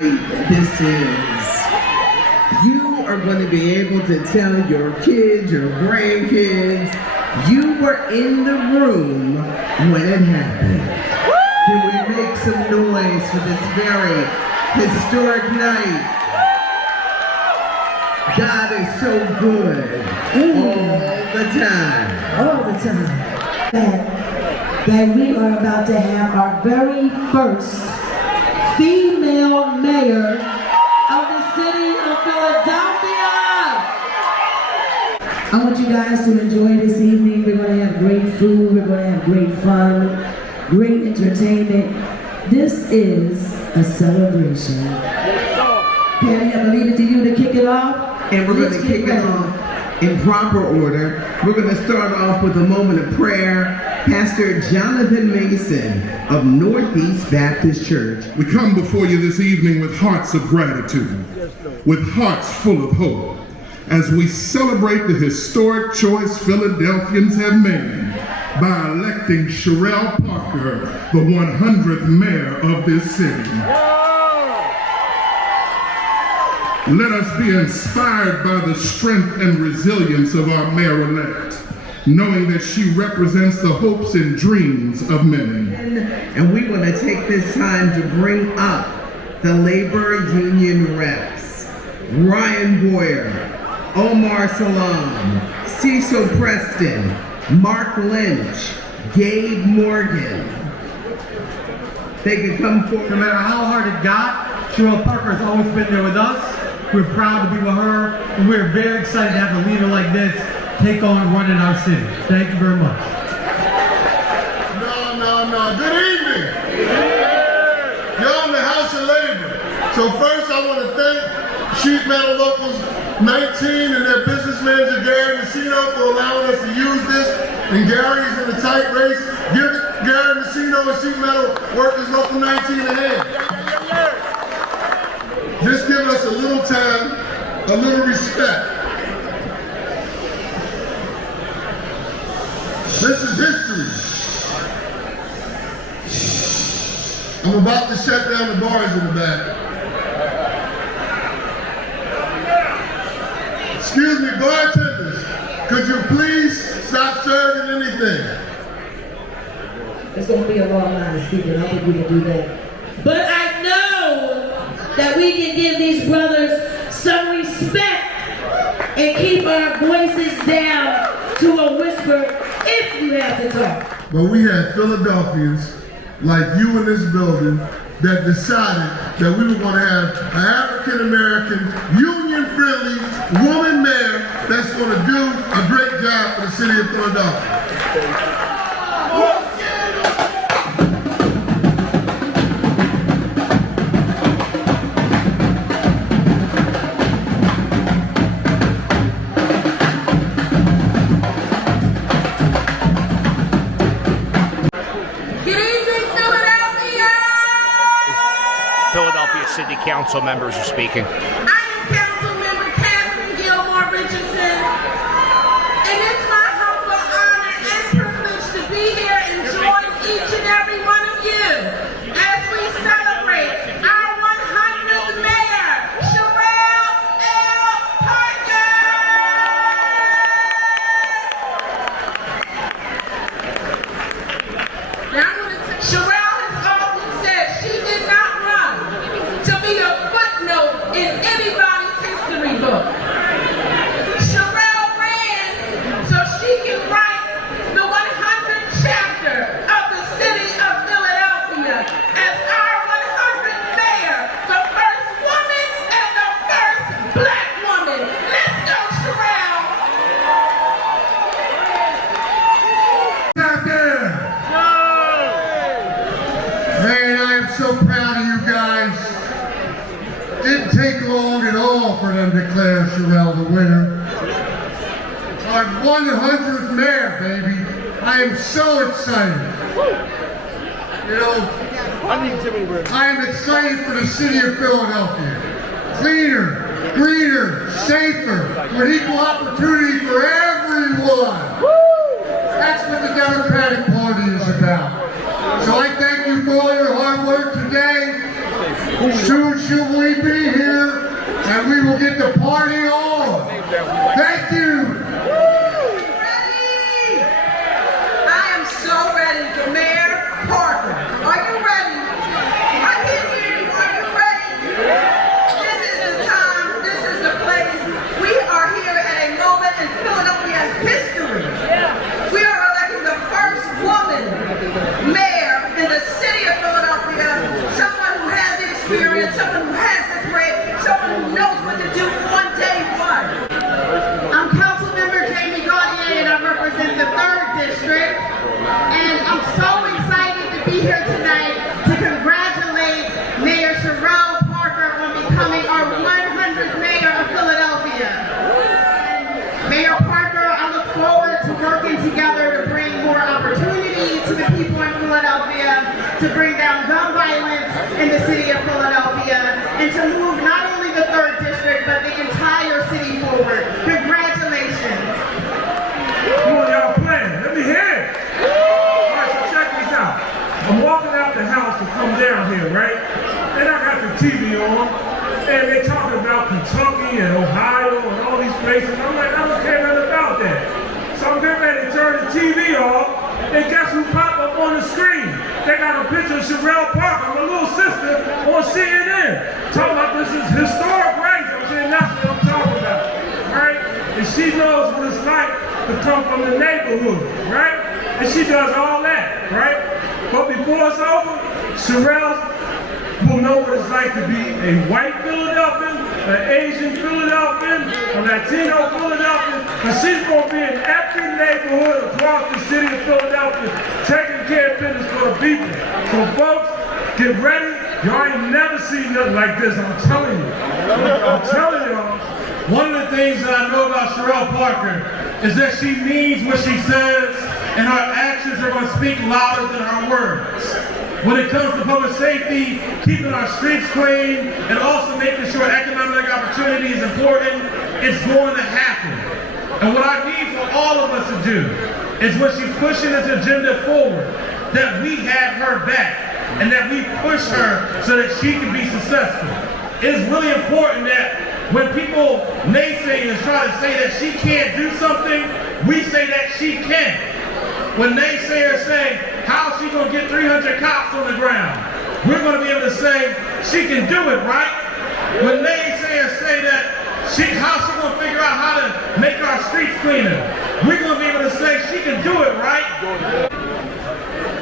This is, you are going to be able to tell your kids, your grandkids, you were in the room when it happened. Can we make some noise for this very historic night? God is so good all the time. All the time. That we are about to have our very first female mayor of the city of Philadelphia. I want you guys to enjoy this evening. We're going to have great food. We're going to have great fun, great entertainment. This is a celebration. Patty, I believe it to you to kick it off. And we're going to kick it off in proper order. We're going to start off with a moment of prayer. Pastor Jonathan Mason of Northeast Baptist Church. We come before you this evening with hearts of gratitude, with hearts full of hope, as we celebrate the historic choice Philadelphians have made by electing Cherelle Parker, the 100th mayor of this city. Let us be inspired by the strength and resilience of our mayor-elect, knowing that she represents the hopes and dreams of many. And we want to take this time to bring up the labor union reps. Ryan Boyer, Omar Salam, Cecil Preston, Mark Lynch, Gabe Morgan. They can come forward. No matter how hard it got, Cherelle Parker has always been there with us. We're proud to be with her, and we're very excited to have a leader like this take on running our city. Thank you very much. No. Good evening. You're in the House of Labor. So first I want to thank Sheet Metal Locals 19 and their businessman Gary Messino for allowing us to use this. And Gary's in a tight race. Give Gary Messino and Sheet Metal Workers Local 19 a hand. Just give us a little time, a little respect. This is history. I'm about to shut down the bars in the back. Excuse me, bartenders, could you please stop serving anything? It's going to be a long line of speaking. I think we can do that. But I know that we can give these brothers some respect and keep our voices down to a whisper if you have to talk. But we had Philadelphians like you in this building that decided that we were going to have an African-American, union-friendly woman mayor that's going to do a great job for the city of Philadelphia. Philadelphia City Council members are speaking. I am Council Member Catherine Gilmore Richardson, and it's my humble honor and privilege to be here and join each and every one of you as we celebrate our 100th mayor, Cherelle Parker. Now I'm going to say, Cherelle has often said she did not run to be a footnote in anybody's history book. Cherelle ran so she can write the 100th chapter of the city of Philadelphia as our 100th mayor, the first woman and the first black woman. Let's go, Cherelle! Out there! Man, I am so proud of you guys. Didn't take long at all for them to declare Cherelle the winner. Our 100th mayor, baby. I am so excited. You know, I am excited for the city of Philadelphia. Cleaner, greener, safer, with equal opportunity for everyone. That's what the Democratic Party is about. So I thank you for all your hard work today. Soon shall we be here, and we will get the party on. Thank you. Ready? I am so ready. Mayor Parker, are you ready? I can hear you. Are you ready? This is the time. This is the place. We are here at a moment in Philadelphia's history. We are electing the first woman mayor in the city of Philadelphia. Someone who has the experience, someone who has the grit, someone who knows what to do on day one. I'm Councilmember Jamie Gaudier, and I represent the 3rd District. And I'm so excited to be here tonight to congratulate Mayor Cherelle Parker on becoming our 100th mayor of Philadelphia. Mayor Parker, I look forward to working together to bring more opportunity to the people in Philadelphia, to bring down gun violence in the city of Philadelphia, and to move not only the 3rd District, but the entire city forward. Congratulations. Come on, y'all playing. Let me hear it. All right, so check this out. I'm walking out the house to come down here, right? And I got the TV on, and they talking about Kentucky and Ohio and all these places. I'm like, I don't care nothing about that. So I'm getting ready to turn the TV off, and guess who popped up on the screen? They got a picture of Cherelle Parker, my little sister, on CNN. Talking about this is historic race. I'm saying that's what I'm talking about, right? And she knows what it's like to come from the neighborhood, right? And she does all that, right? But before it's over, Cherelle will know what it's like to be a white Philadelphian, an Asian Philadelphian, a Latino Philadelphian, and she's going to be in every neighborhood across the city of Philadelphia, taking care of business for the people. So folks, get ready. Y'all ain't never seen nothing like this, I'm telling you. I'm telling y'all. One of the things that I know about Cherelle Parker is that she means what she says, and her actions are going to speak louder than her words. When it comes to public safety, keeping our streets clean, and also making sure economic opportunity is important, it's going to happen. And what I need for all of us to do is when she's pushing this agenda forward, that we have her back, and that we push her so that she can be successful. It is really important that when people naysayers try to say that she can't do something, we say that she can. When naysayers say, how is she going to get 300 cops on the ground? We're going to be able to say, she can do it, right? When naysayers say that, how's she going to figure out how to make our streets cleaner? We're going to be able to say, she can do it, right?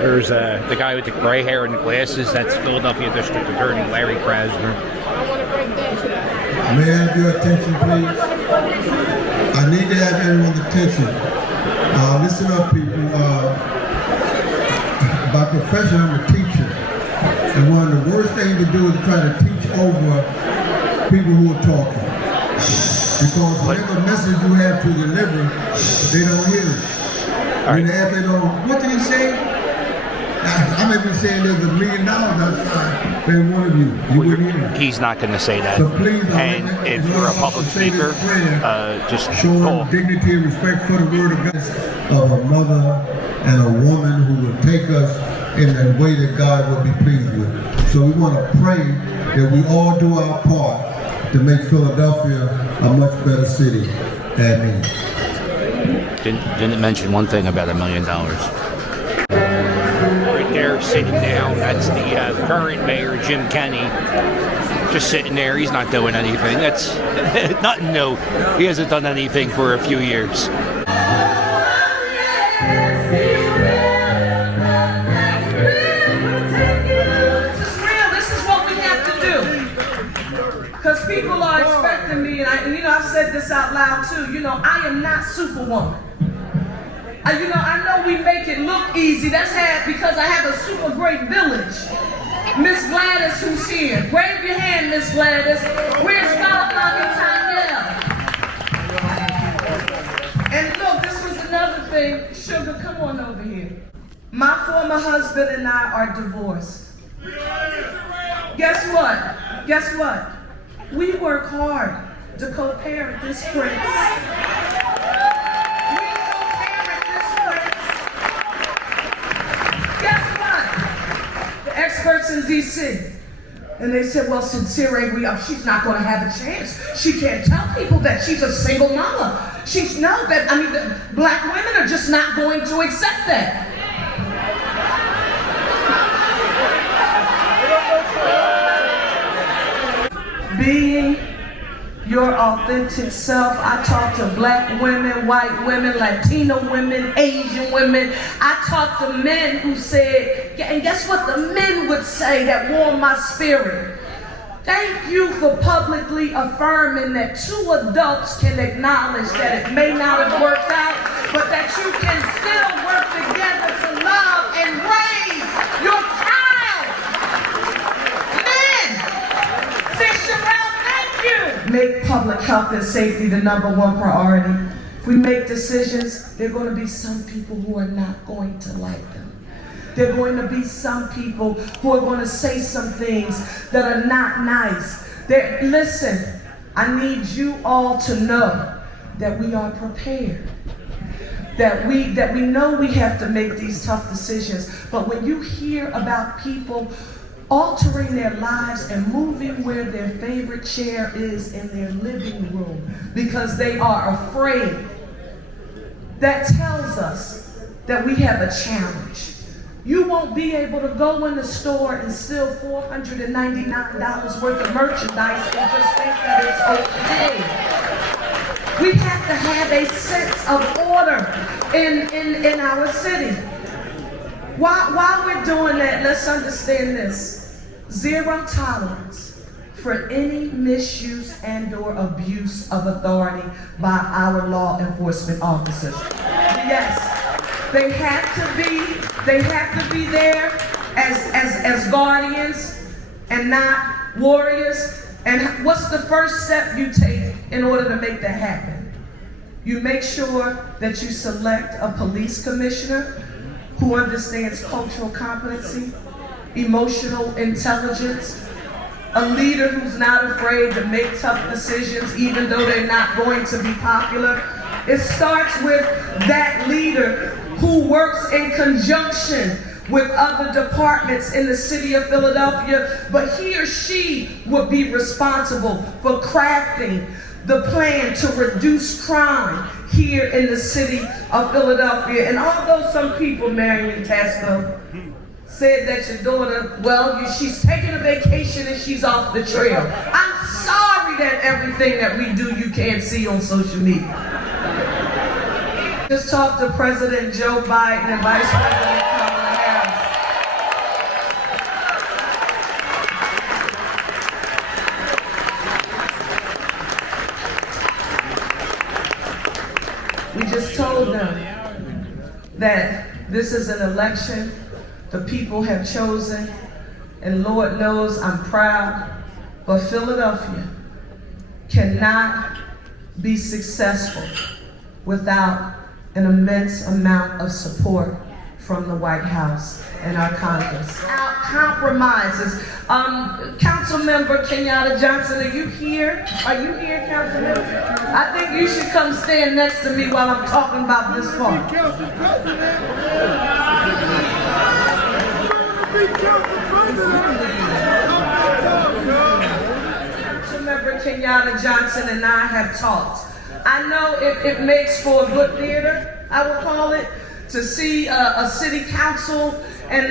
There's the guy with the gray hair and the glasses. That's Philadelphia District Attorney Larry Krasner. May I have your attention, please? I need to have everyone's attention. Listen up, people. By profession, I'm a teacher. And one of the worst things to do is try to teach over people who are talking. Because whatever message you have to deliver, they don't hear it. When they ask, they don't, what did he say? I may be saying there's $1 million outside for one of you. You wouldn't hear it. He's not going to say that. So please, and if you're a public speaker, just showing call. dignity and respect for the word of God, of a mother and a woman who will take us in the way that God will be pleased with. So we want to pray that we all do our part to make Philadelphia a much better city. Amen. Didn't mention one thing about $1 million. Right there, sitting down, that's the current mayor, Jim Kenney. Just sitting there, he's not doing anything. That's nothing new. He hasn't done anything for a few years. Because people are expecting me, and I've said this out loud too, I am not Superwoman. I know we make it look easy. That's because I have a super great village. Miss Gladys, who's here. Wave your hand, Miss Gladys. Where's Godlove and Tanya? And look, this was another thing. Sugar, come on over here. My former husband and I are divorced. Guess what? Guess what? We work hard to co-parent this prince. We co-parent this prince. Guess what? The experts in D.C., And they said, well, Sincere, she's not going to have a chance. She can't tell people that she's a single mama. The black women are just not going to accept that. Being your authentic self. I talk to black women, white women, Latino women, Asian women. I talk to men who said, and guess what the men would say that warmed my spirit? Thank you for publicly affirming that two adults can acknowledge that it may not have worked out, but that you can still work together to love and raise your child. Men, say, Cherelle, thank you. Make public health and safety the #1 priority. If we make decisions, there are going to be some people who are not going to like them. There are going to be some people who are going to say some things that are not nice. Listen, I need you all to know that we are prepared. That we know we have to make these tough decisions. But when you hear about people altering their lives and moving where their favorite chair is in their living room because they are afraid, that tells us that we have a challenge. You won't be able to go in the store and steal $499 worth of merchandise and just think that it's okay. We have to have a sense of order in our city. While we're doing that, let's understand this. 0 tolerance for any misuse and/or abuse of authority by our law enforcement officers. Yes. They have to be there as guardians and not warriors. And what's the first step you take in order to make that happen? You make sure that you select a police commissioner who understands cultural competency, emotional intelligence, a leader who's not afraid to make tough decisions even though they're not going to be popular. It starts with that leader who works in conjunction with other departments in the city of Philadelphia, but he or she would be responsible for crafting the plan to reduce crime here in the city of Philadelphia. And although some people, Marion Tasco, said that your daughter, she's taking a vacation and she's off the trail. I'm sorry that everything that we do you can't see on social media. Just talked to President Joe Biden and Vice President Kamala Harris. We just told them that this is an election the people have chosen, and Lord knows I'm proud, but Philadelphia cannot be successful without an immense amount of support from the White House and our Congress. Our compromises. Councilmember Kenyatta Johnson, are you here? Are you here, Councilmember? I think you should come stand next to me while I'm talking about this part. Councilmember Kenyatta Johnson and I have talked. I know it makes for a good theater, I would call it, to see a city council and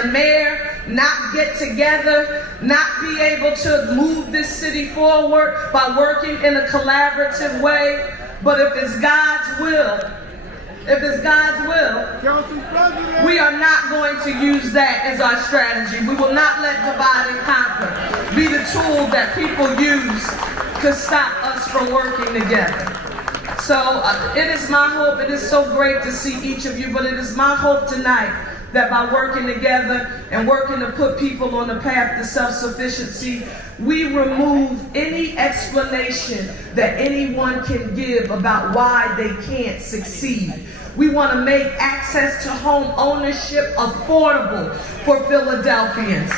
a mayor not get together, not be able to move this city forward by working in a collaborative way. But if it's God's will, we are not going to use that as our strategy. We will not let divide and conquer be the tool that people use to stop us from working together. So it is my hope, it is so great to see each of you, but it is my hope tonight that by working together and working to put people on the path to self-sufficiency, we remove any explanation that anyone can give about why they can't succeed. We want to make access to home ownership affordable for Philadelphians,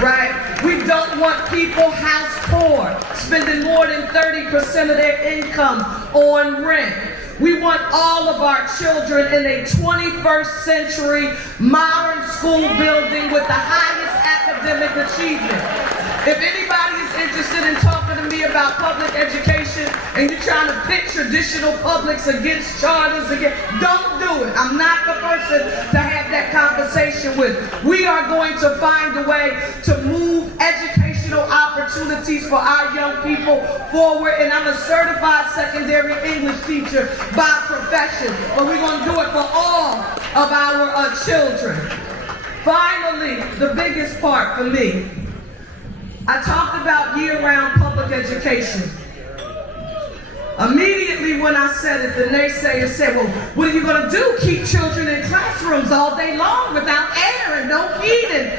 right? We don't want people house poor, spending more than 30% of their income on rent. We want all of our children in a 21st century modern school building with the highest academic achievement. If anybody is interested in talking to me about public education and you're trying to pit traditional publics against charters, don't do it. I'm not the person to have that conversation with. We are going to find a way to move educational opportunities for our young people forward, and I'm a certified secondary English teacher by profession, but we're going to do it for all of our children. Finally, the biggest part for me, I talked about year-round public education. Immediately when I said it, the naysayers said, well, what are you going to do? Keep children in classrooms all day long without air and no heating?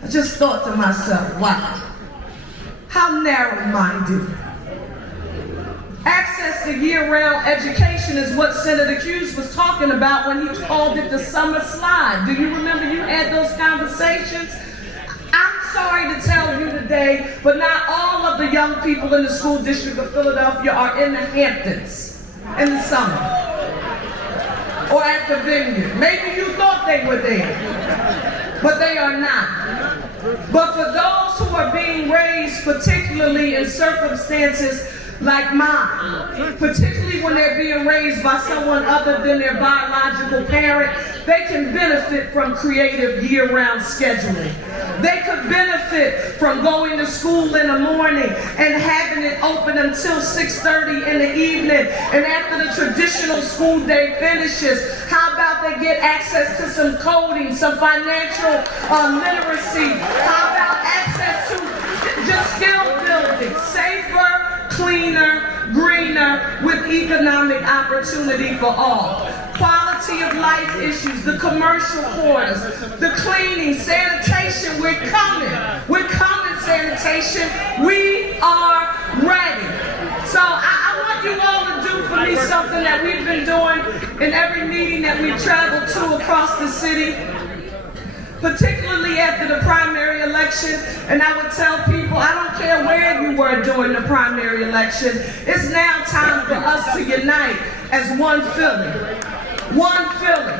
I just thought to myself, wow, how narrow-minded. Access to year-round education is what Senator Hughes was talking about when he called it the summer slide. Do you remember you had those conversations? I'm sorry to tell you today, but not all of the young people in the school district of Philadelphia are in the Hamptons in the summer or at the Vineyard. Maybe you thought they were there, but they are not. But for those who are being raised, particularly in circumstances like mine, particularly when they're being raised by someone other than their biological parent, they can benefit from creative year-round scheduling. They could benefit from going to school in the morning and having it open until 6:30 in the evening. And after the traditional school day finishes, how about they get access to some coding, some financial literacy? How about access to just skill building, safer, cleaner, greener, with economic opportunity for all. Quality of life issues, the commercial quarters, the cleaning, sanitation, we're coming. We're coming, sanitation. We are ready. So I want you all to do for me something that we've been doing in every meeting that we travel to across the city, particularly after the primary election. And I would tell people, I don't care where you were during the primary election, it's now time for us to unite as one Philly. One Philly.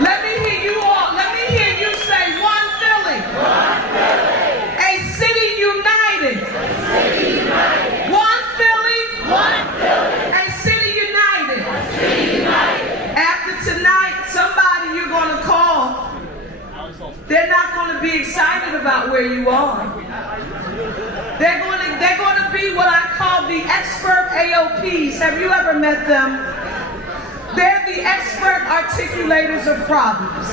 Let me hear you all, let me hear you say one Philly. One Philly. A city united. A city united. One Philly. One Philly. A city united. A city united. After tonight, somebody you're going to call, they're not going to be excited about where you are. They're going to be what I call the expert AOPs. Have you ever met them? They're the expert articulators of problems.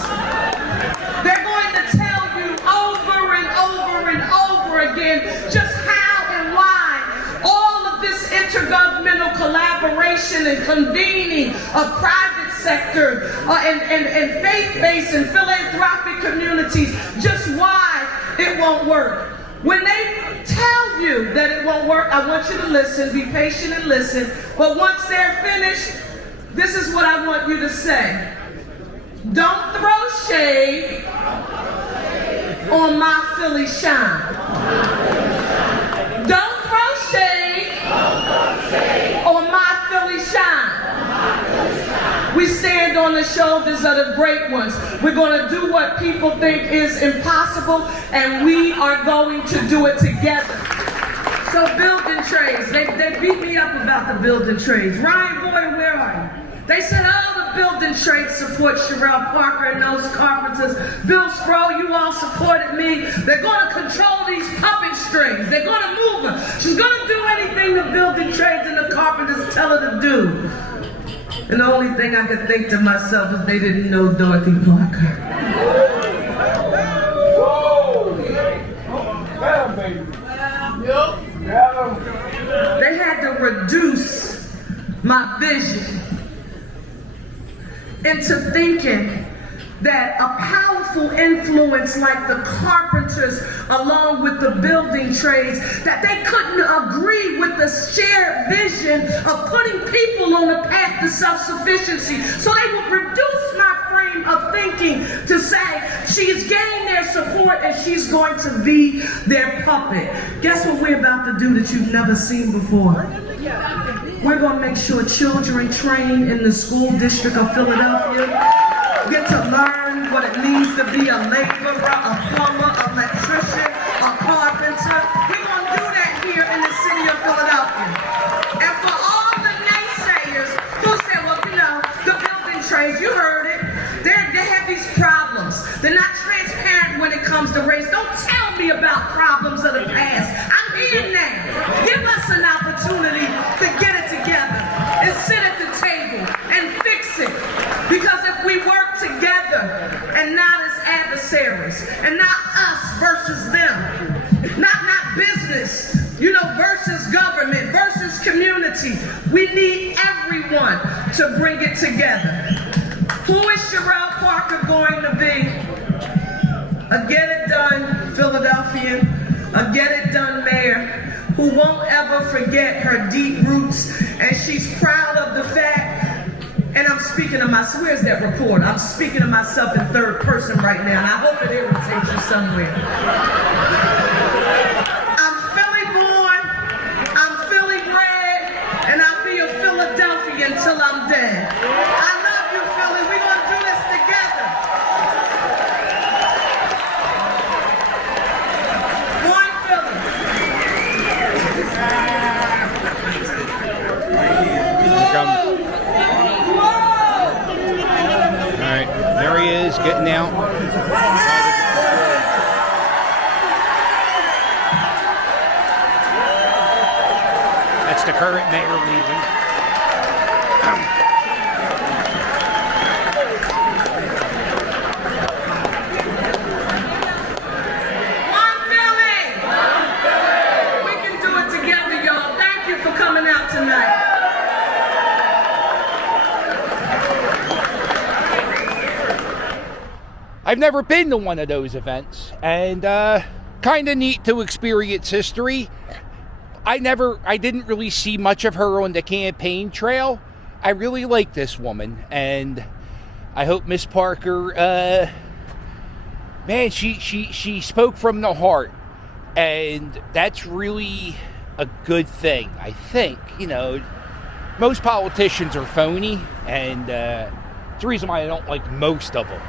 They're going to tell you over and over and over again just how and why all of this intergovernmental collaboration and convening of private sector and faith-based and philanthropic communities, just why it won't work. When they tell you that it won't work, I want you to listen, be patient and listen. But once they're finished, this is what I want you to say. Don't throw shade on my Philly shine. Don't throw shade on my Philly shine. We stand on the shoulders of the great ones. We're going to do what people think is impossible, and we are going to do it together. So building trades, they beat me up about the building trades. Ryan Boyer, where are you? They said, oh, the building trades support Cherelle Parker and those carpenters. Bill Sproul, you all supported me. They're going to control these puppet strings. They're going to move her. She's going to do anything the building trades and the carpenters tell her to do. And the only thing I could think to myself is they didn't know Dorothy Parker. They had to reduce my vision into thinking that a powerful influence like the carpenters along with the building trades, that they couldn't agree with the shared vision of putting people on the path to self-sufficiency. So they would reduce my frame of thinking to say she's getting their support and she's going to be their puppet. Guess what we're about to do that you've never seen before? We're going to make sure children trained in the school district of Philadelphia get to learn what it means to be a laborer, a plumber, electrician, a carpenter. We're going to do that here in the city of Philadelphia. And for all the naysayers who say, well, you know, the building trades, you heard it, they have these problems. They're not transparent when it comes to race. Don't tell me about problems of the past. I'm here now. Give us an opportunity to get it together and sit at the table and fix it. Because if we work together and not as adversaries, and not us versus them, not business, you know, versus government, versus community, we need everyone to bring it together. Who is Cherelle Parker going to be? A get it done Philadelphian, a get it done mayor, who won't ever forget her deep roots, and she's proud of the fact, and I'm speaking to myself, where's that report? I'm speaking to myself in third person right now, and I hope it irritates you somewhere. I'm Philly born, I'm Philly bred, and I'll be a Philadelphian until I'm dead. I love you, Philly. We're going to do this together. Born Philly. All right, there he is, getting out. That's the current mayor leaving. One Philly! We can do it together, y'all. Thank you for coming out tonight. I've never been to one of those events, and kind of neat to experience history. I didn't really see much of her on the campaign trail. I really like this woman, and I hope Miss Parker, man, she spoke from the heart, and that's really a good thing. I think, you know, most politicians are phony, and it's the reason why I don't like most of them.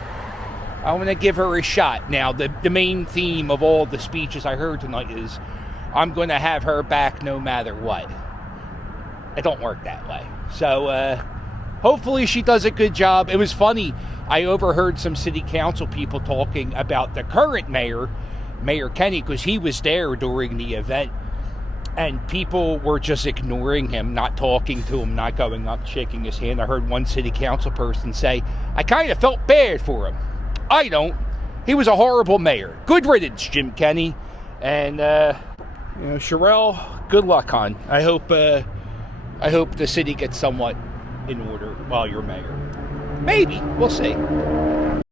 I want to give her a shot. Now, the main theme of all the speeches I heard tonight is, I'm going to have her back no matter what. It don't work that way. So, hopefully she does a good job. It was funny. I overheard some city council people talking about the current mayor, Mayor Kenny, because he was there during the event. And people were just ignoring him, not talking to him, not going up, shaking his hand. I heard one city council person say, I kind of felt bad for him. I don't. He was a horrible mayor. Good riddance, Jim Kenny. And, you know, Cherelle, good luck, hon. I hope the city gets somewhat in order while you're mayor. Maybe. We'll see.